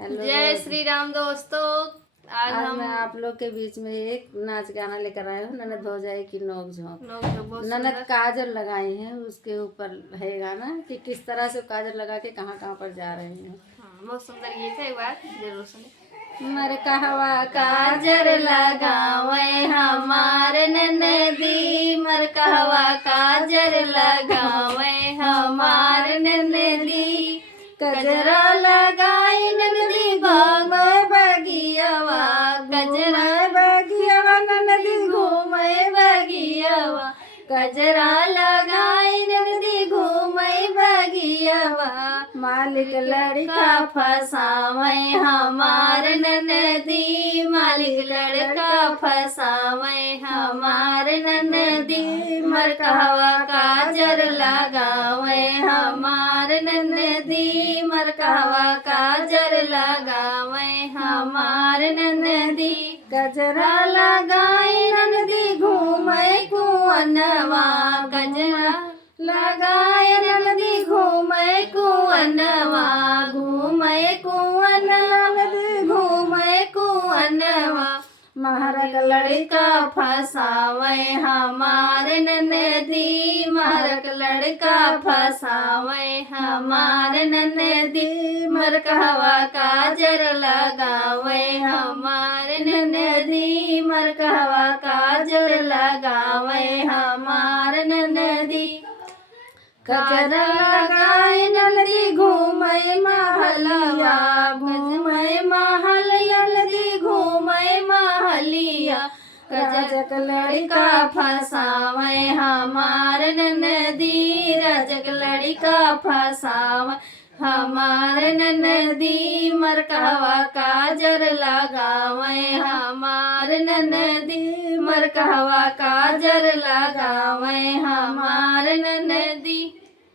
Hello जय श्री राम दोस्तों। आज आज हम मैं आप लोग के बीच में एक नाच गाना लेकर आए हूँ। ननद भौजाई की नोक झोंक। बहुत ननद सुंदर। काजल लगाई है, उसके ऊपर है गाना कि किस तरह से काजल लगा के कहाँ कहाँ पर जा रही हैं। बहुत सुंदर गीत है, एक बार जरूर सुने। मर कहवा काजर लगावे हमार ननदी, मर कहवा काजर लगावे हमार ननदी, कजरा लगाई ननदी बाग बगियावा, कजरा बगियावा ननदी घूमे बगियावा, कजरा लगाई ननदी घूमे बगियावा, मालिक लड़का फसावे हमार ननदी, मालिक लड़का फसावे हमार ननदी, मर कहवा काजर लगावे हमार ननदी, मर कहवा काजर लगावे हमार ननदी, गजरा लगाई ननदी घूमे कुअनवा, गजरा लगाए ननदी घूमे कुअनवा, घूमे कुअनवा, घूमे कुअनवा, महरक लड़का फसावे हमार ननदी, महरक लड़का फसावे हमार ननदी, मर कहवा काजर लगावे हमार ननदी, मर कहवा काजर लगावे हमार ननदी, काजर लगाए ननदी घूमे महलिया, घूमे महलिया नदी घूमे महलिया, रजक लड़का फसावे हमार ननदी, रजक लड़का फसावे हमार ननदी, मर कहवा काजर लगावे हमार ननदी, मर कहवा काजर लगावे हमार ननदी।